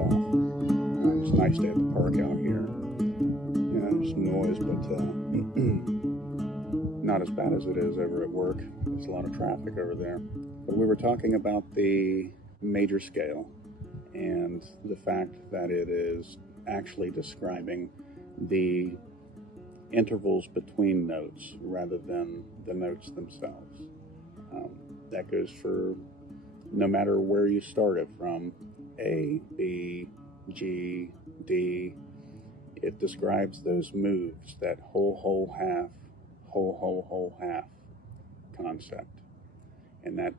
off. It's a nice day at the park out here. You know, there's noise, but not as bad as it is over at work. There's a lot of traffic over there. But we were talking about the major scale and the fact that it is actually describing the intervals between notes rather than the notes themselves. That goes for no matter where you started from, A, B, G, D. It describes those moves, that whole, whole, half, whole, whole, whole, half concept. And that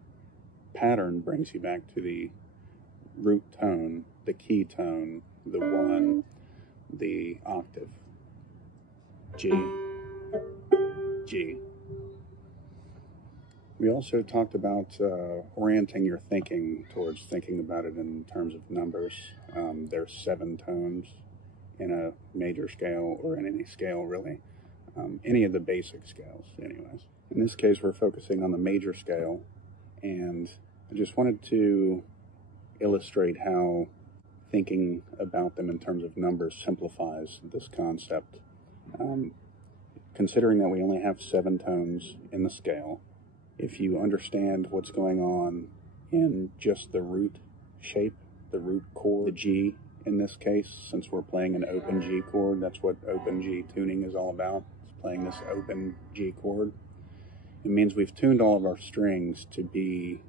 pattern brings you back to the root tone, the key tone, the one, the octave. G, G. We also talked about orienting your thinking towards thinking about it in terms of numbers. There's 7 tones in a major scale, or in any scale really. Any of the basic scales anyways. In this case we're focusing on the major scale, and I just wanted to illustrate how thinking about them in terms of numbers simplifies this concept. Considering that we only have 7 tones in the scale, if you understand what's going on in just the root shape, the root chord, the G in this case, since we're playing an open G chord, that's what open G tuning is all about, it's playing this open G chord. It means we've tuned all of our strings to be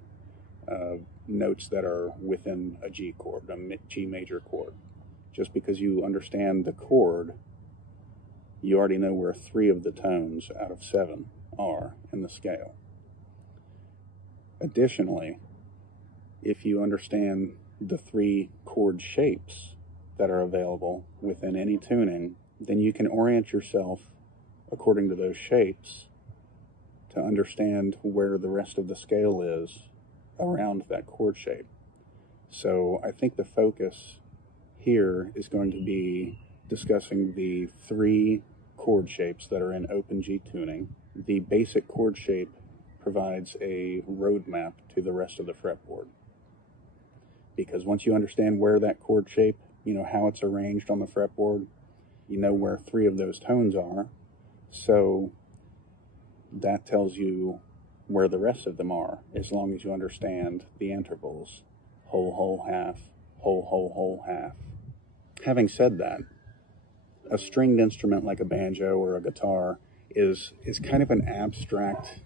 notes that are within a G chord, a G major chord. Just because you understand the chord, you already know where 3 of the tones out of 7 are in the scale. Additionally, if you understand the 3 chord shapes that are available within any tuning, then you can orient yourself according to those shapes to understand where the rest of the scale is around that chord shape. So I think the focus here is going to be discussing the 3 chord shapes that are in open G tuning. The basic chord shape provides a roadmap to the rest of the fretboard, because once you understand where that chord shape, you know how it's arranged on the fretboard, you know where 3 of those tones are, so that tells you where the rest of them are, as long as you understand the intervals, whole, whole, half, whole, whole, whole, half. Having said that, a stringed instrument like a banjo or a guitar is kind of an abstract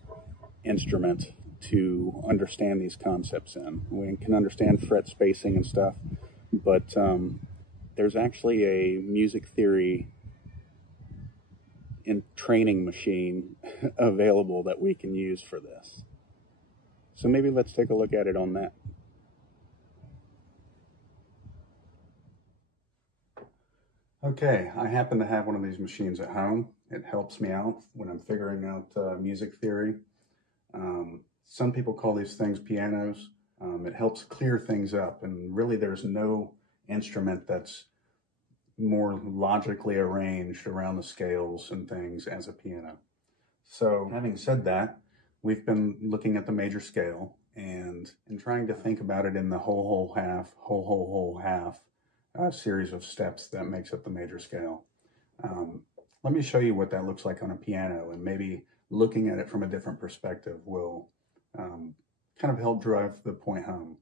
instrument to understand these concepts in. We can understand fret spacing and stuff, but there's actually a music theory and training machine available that we can use for this. So maybe let's take a look at it on that. Okay, I happen to have one of these machines at home. It helps me out when I'm figuring out music theory. Some people call these things pianos. It helps clear things up, and really there's no instrument that's more logically arranged around the scales and things as a piano. So having said that, we've been looking at the major scale and trying to think about it in the whole, whole, half, whole, whole, whole, half series of steps that makes up the major scale. Let me show you what that looks like on a piano, and maybe looking at it from a different perspective will kind of help drive the point home.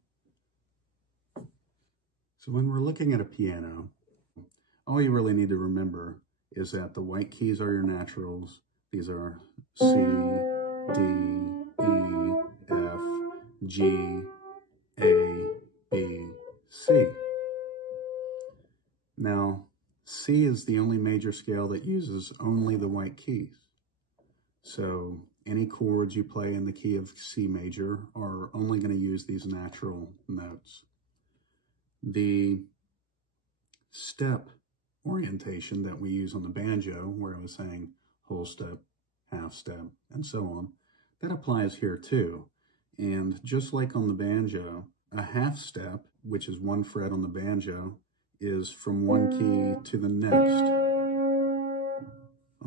So when we're looking at a piano, all you really need to remember is that the white keys are your naturals. These are C, D, E, F, G, A, B, C. Now, C is the only major scale that uses only the white keys. So any chords you play in the key of C major are only going to use these natural notes. The step orientation that we use on the banjo, where I was saying whole step, half step, and so on, that applies here too. And just like on the banjo, a half step, which is 1 fret on the banjo, is from one key to the next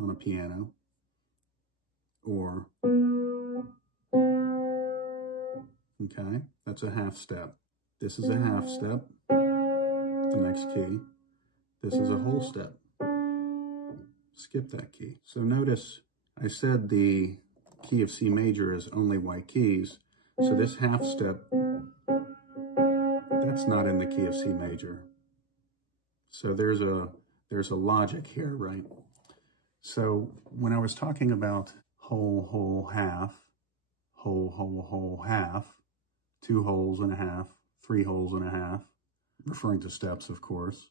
on a piano. Or, okay, that's a half step. This is a half step. the next key. This is a whole step. Skip that key. So notice I said the key of C major is only white keys. So this half step, that's not in the key of C major. So there's a logic here, right? So when I was talking about whole, whole, half, whole, whole, whole, half, 2 wholes and a half, 3 wholes and a half, referring to steps, of course,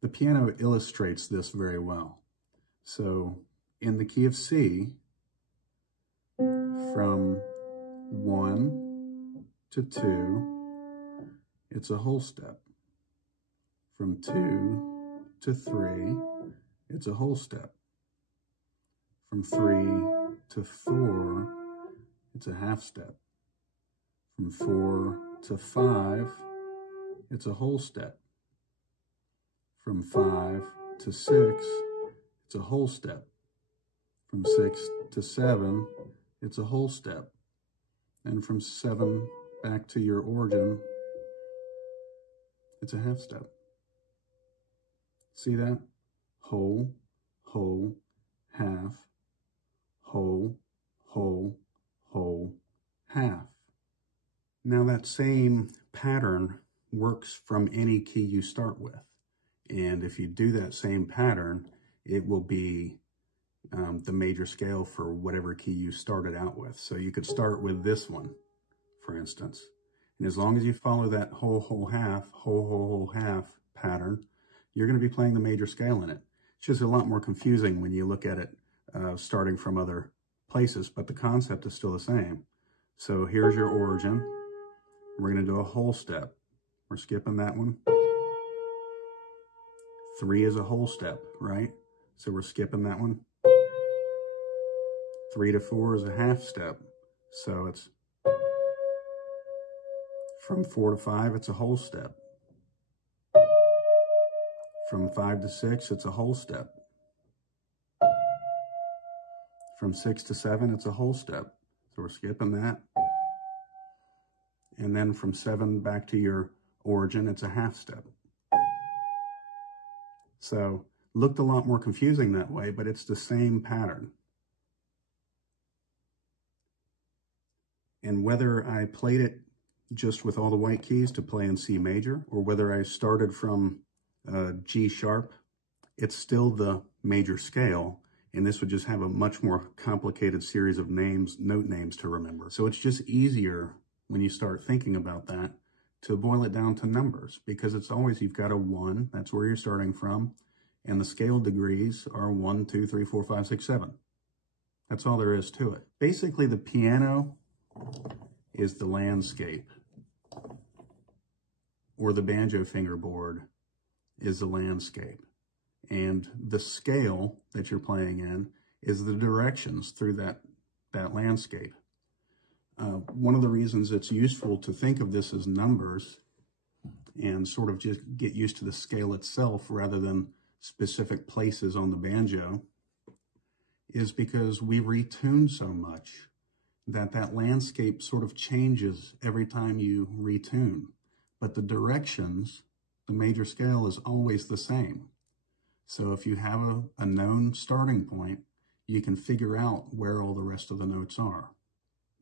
the piano illustrates this very well. So in the key of C, from 1 to 2, it's a whole step. From 2 to 3, it's a whole step. From 3 to 4, it's a half step. From 4 to 5, it's a whole step. From 5 to 6, it's a whole step. From 6 to 7, it's a whole step. And from 7 back to your origin, it's a half step. See that? Whole, whole, half, whole, whole, whole, half. Now that same pattern works from any key you start with. And if you do that same pattern, it will be the major scale for whatever key you started out with. So you could start with this one, for instance. And as long as you follow that whole, whole, half, whole, whole, whole, half pattern, you're going to be playing the major scale in it. It's just a lot more confusing when you look at it starting from other places, but the concept is still the same. So here's your origin. We're going to do a whole step. We're skipping that one. 3 is a whole step, right? So we're skipping that one. 3 to 4 is a half step. So it's from 4 to 5, it's a whole step. From 5 to 6, it's a whole step. From 6 to 7, it's a whole step. So we're skipping that. And then from 7 back to your origin, it's a half step. So looked a lot more confusing that way, but it's the same pattern. And whether I played it just with all the white keys to play in C major, or whether I started from G sharp, it's still the major scale, and this would just have a much more complicated series of names, note names to remember. So it's just easier when you start thinking about that to boil it down to numbers, because it's always, you've got a 1, that's where you're starting from, and the scale degrees are 1, 2, 3, 4, 5, 6, 7. That's all there is to it. Basically, the piano is the landscape, or the banjo fingerboard is the landscape. And the scale that you're playing in is the directions through that landscape. One of the reasons it's useful to think of this as numbers and sort of just get used to the scale itself rather than specific places on the banjo is because we retune so much that landscape sort of changes every time you retune. But the directions, the major scale is always the same. So if you have a known starting point, you can figure out where all the rest of the notes are.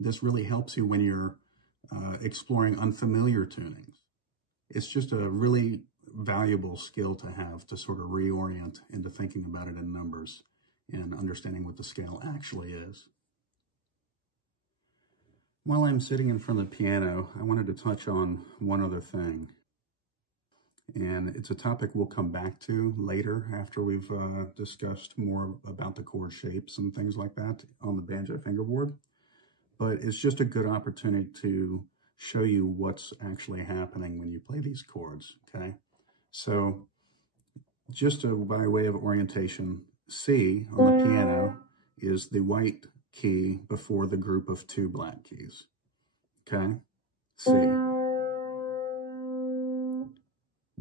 This really helps you when you're exploring unfamiliar tunings. It's just a really valuable skill to have to sort of reorient into thinking about it in numbers and understanding what the scale actually is. While I'm sitting in front of the piano, I wanted to touch on one other thing. And it's a topic we'll come back to later after we've discussed more about the chord shapes and things like that on the banjo fingerboard. But it's just a good opportunity to show you what's actually happening when you play these chords, okay? So just by way of orientation, C on the piano is the white key before the group of 2 black keys, okay? C.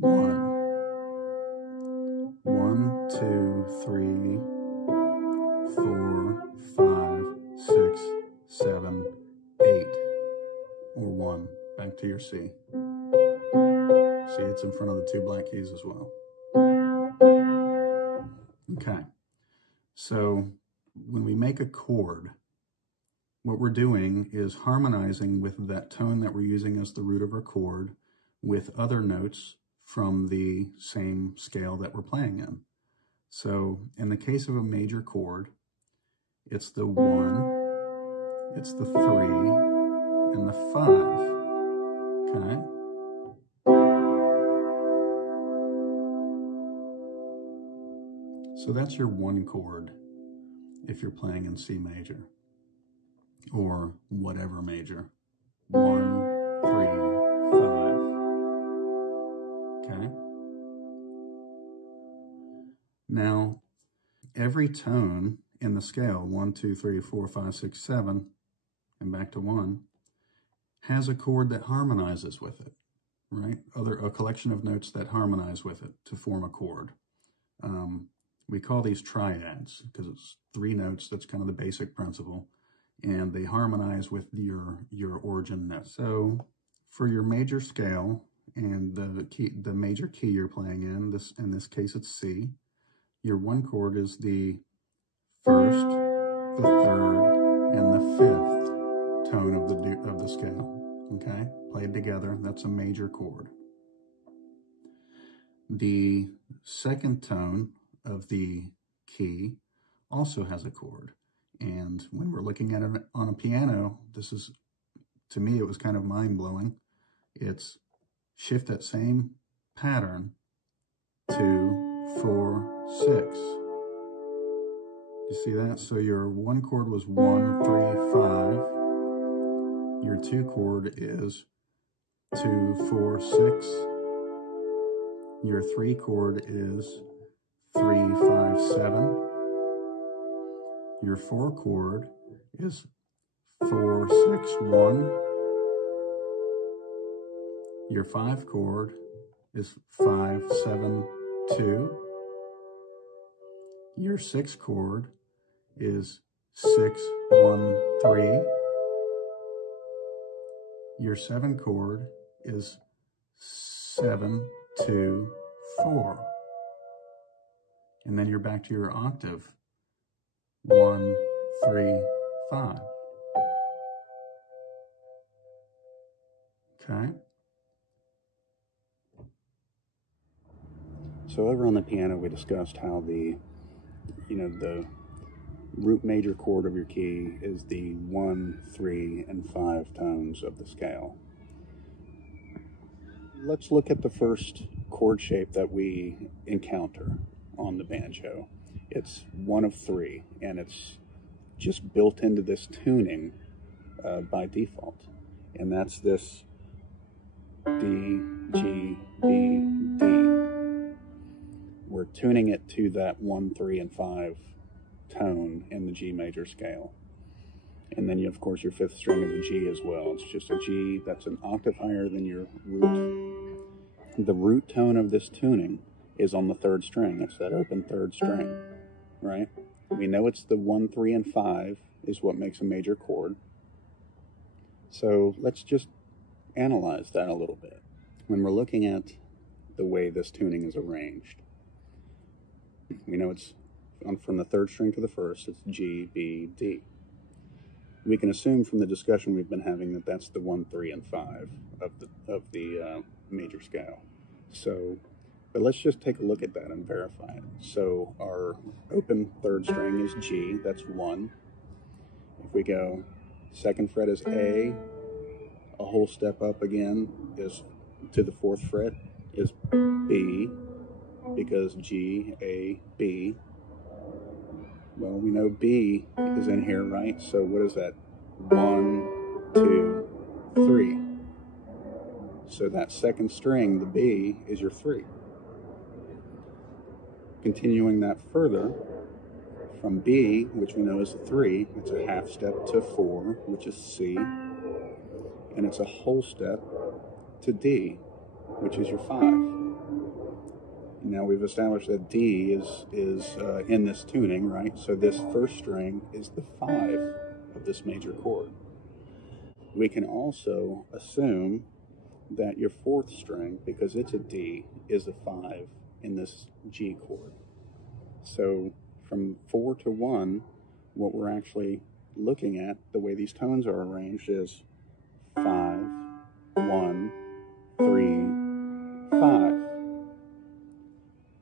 1, 2, 3, 4, 5, 6, 7, 8, or 1, back to your C. See, it's in front of the two black keys as well. Okay, so when we make a chord, what we're doing is harmonizing with that tone that we're using as the root of our chord with other notes from the same scale that we're playing in. So in the case of a major chord, it's the 1, it's the 3, and the 5, okay? So that's your 1 chord if you're playing in C major, or whatever major. 1, 3, 5, okay? Now, every tone in the scale, 1, 2, 3, 4, 5, 6, 7, and back to 1, has a chord that harmonizes with it, right? A collection of notes that harmonize with it to form a chord. We call these triads because it's 3 notes. That's kind of the basic principle, and they harmonize with your origin note. So for your major scale and the major key you're playing in this case it's C. Your 1 chord is the 1st, the 3rd, and the 5th tone of the scale. Okay, played together. That's a major chord. The 2nd tone of the key also has a chord, and when we're looking at it on a piano, this is, to me, it was kind of mind-blowing. It's shift that same pattern, 2, 4, 6. You see that? So your 1 chord was 1, 3, 5. Your 2 chord is 2, 4, 6. Your 3 chord is 3, 5, 7. Your 4 chord is 4, 6, 1. Your 5 chord is 5, 7, 2. Your 6 chord is 6, 1, 3. Your 7 chord is 7, 2, 4. And then you're back to your octave. 1, 3, 5. Okay. So over on the piano, we discussed how the root major chord of your key is the 1, 3, and 5 tones of the scale. Let's look at the first chord shape that we encounter on the banjo. It's 1 of 3, and it's just built into this tuning by default. And that's this D, G, B, D. We're tuning it to that 1, 3, and 5 tone in the G major scale. And then, of course, your 5th string is a G as well. It's just a G that's an octave higher than your root. The root tone of this tuning is on the 3rd string. It's that open 3rd string, right? We know it's the 1, 3, and 5 is what makes a major chord. So let's just analyze that a little bit. When we're looking at the way this tuning is arranged, we know it's from the 3rd string to the 1st, it's G, B, D. We can assume from the discussion we've been having that that's the 1, 3, and 5 of the major scale. So, but let's just take a look at that and verify it. So our open 3rd string is G, that's 1. If we go 2nd fret is A whole step up again is to the 4th fret is B, because G, A, B. Well, we know B is in here, right? So what is that? 1, 2, 3. So that 2nd string, the B, is your 3. Continuing that further, from B, which we know is a 3, it's a half step to 4, which is C, and it's a whole step to D, which is your 5. Now we've established that D is in this tuning, right? So this 1st string is the 5 of this major chord. We can also assume that your fourth string, because it's a D, is a 5 in this G chord. So from 4 to 1, what we're actually looking at, the way these tones are arranged, is 5, 1, 3, 5.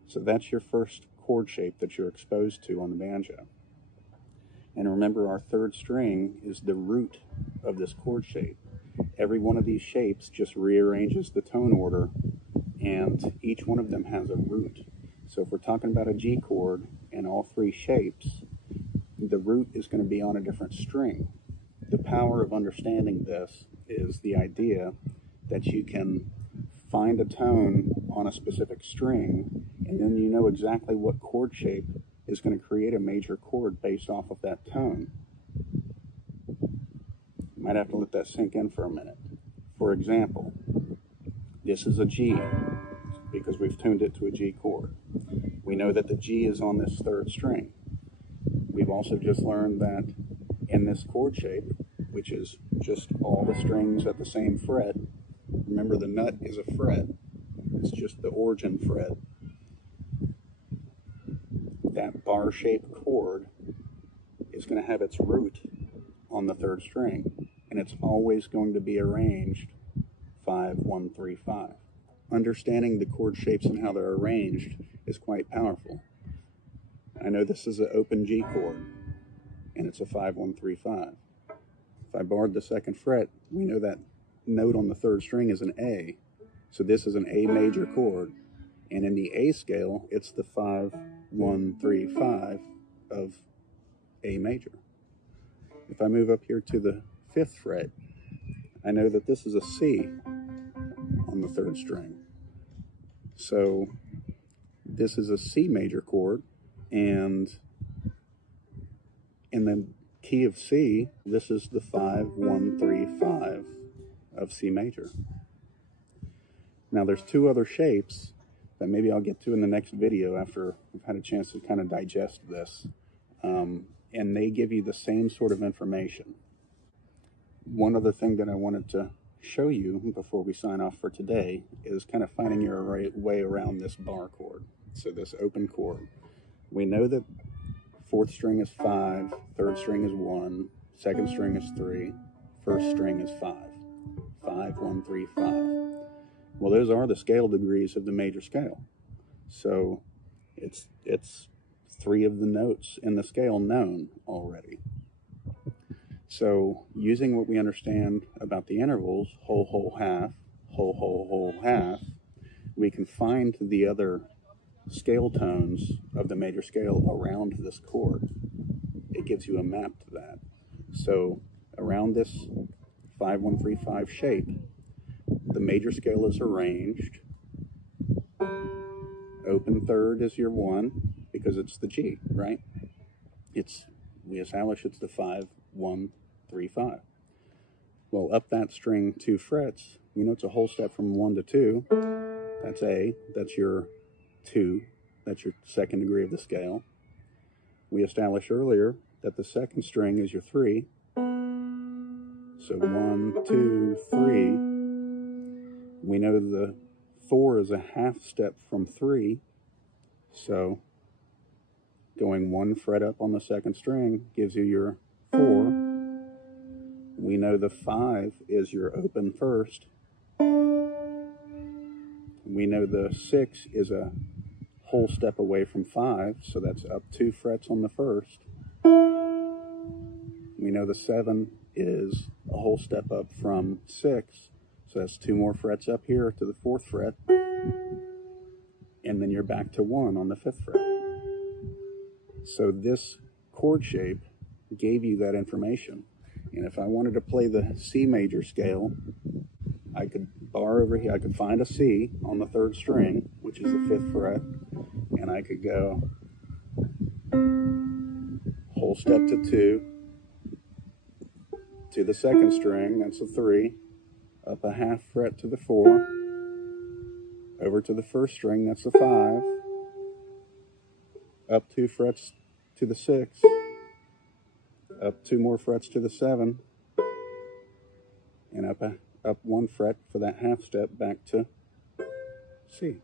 So that's your first chord shape that you're exposed to on the banjo. And remember, our third string is the root of this chord shape. Every one of these shapes just rearranges the tone order, and each one of them has a root. So if we're talking about a G chord and all three shapes, the root is going to be on a different string. The power of understanding this is the idea that you can find a tone on a specific string, and then you know exactly what chord shape is going to create a major chord based off of that tone. Might have to let that sink in for a minute. For example, this is a G because we've tuned it to a G chord. We know that the G is on this third string. We've also just learned that in this chord shape, which is just all the strings at the same fret, remember the nut is a fret, it's just the origin fret. That bar-shaped chord is going to have its root on the third string, and it's always going to be arranged 5, 1, 3, 5. Understanding the chord shapes and how they're arranged is quite powerful. I know this is an open G chord, and it's a 5, 1, 3, 5. If I barred the second fret, we know that note on the third string is an A. So this is an A major chord, and in the A scale, it's the 5, 1, 3, 5 of A major. If I move up here to the 5th fret, I know that this is a C on the third string. So this is a C major chord, and in the key of C, this is the 5, 1, 3, 5 of C major. Now there's two other shapes that maybe I'll get to in the next video after I've had a chance to kind of digest this. And they give you the same sort of information. One other thing that I wanted to show you before we sign off for today is kind of finding your way around this bar chord. So this open chord. We know that fourth string is 5, third string is 1, second string is 3, first string is 5. 5, 1, 3, 5. Well, those are the scale degrees of the major scale. So it's 3 of the notes in the scale known already. So using what we understand about the intervals, whole, whole, half, whole, whole, whole, half, we can find the other scale tones of the major scale around this chord. It gives you a map to that. So around this 5, 1, 3, 5 shape, the major scale is arranged. Open third is your 1 because it's the G, right? We establish it's the 5, 1, 3, 5. Well, up that string 2 frets, we know it's a whole step from 1 to 2. That's A. That's your 2. That's your second degree of the scale. We established earlier that the second string is your 3. So 1, 2, 3. We know the 4 is a half step from 3. So going 1 fret up on the second string gives you your 4. We know the 5 is your open first. We know the 6 is a whole step away from 5, so that's up 2 frets on the first. We know the 7 is a whole step up from 6, so that's 2 more frets up here to the 4th fret, and then you're back to 1 on the 5th fret. So this chord shape gave you that information. And if I wanted to play the C major scale, I could bar over here, I could find a C on the 3rd string, which is the 5th fret, and I could go whole step to 2, to the 2nd string, that's a 3, up a half fret to the 4, over to the 1st string, that's a 5, up 2 frets to the 6, up 2 more frets to the 7, and up up one fret for that half step back to C.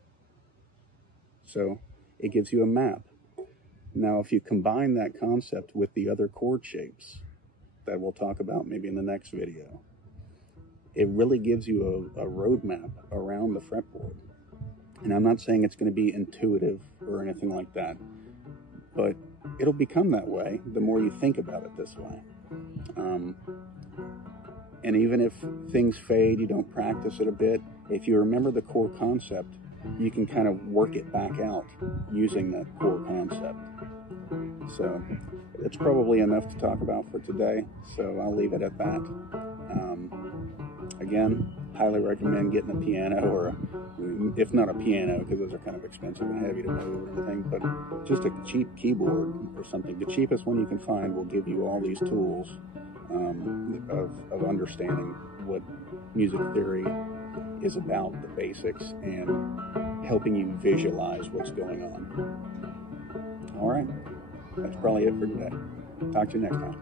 So it gives you a map. Now, if you combine that concept with the other chord shapes that we'll talk about maybe in the next video, it really gives you a roadmap around the fretboard. And I'm not saying it's going to be intuitive or anything like that, but it'll become that way the more you think about it this way. And even if things fade, you don't practice it a bit, if you remember the core concept, you can kind of work it back out using that core concept. So it's probably enough to talk about for today, so I'll leave it at that. Again, highly recommend getting a piano, or if not a piano, because those are kind of expensive and heavy to move and everything, but just a cheap keyboard or something. The cheapest one you can find will give you all these tools of understanding what music theory is about, the basics, and helping you visualize what's going on. All right, that's probably it for today. Talk to you next time.